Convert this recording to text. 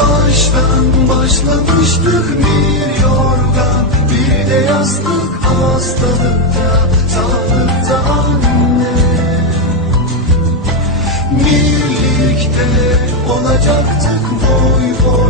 Baştan başlamıştık bir yorgan Bir de yastık hastalıkta sağlıkta anne Birlikte olacaktık boy boy.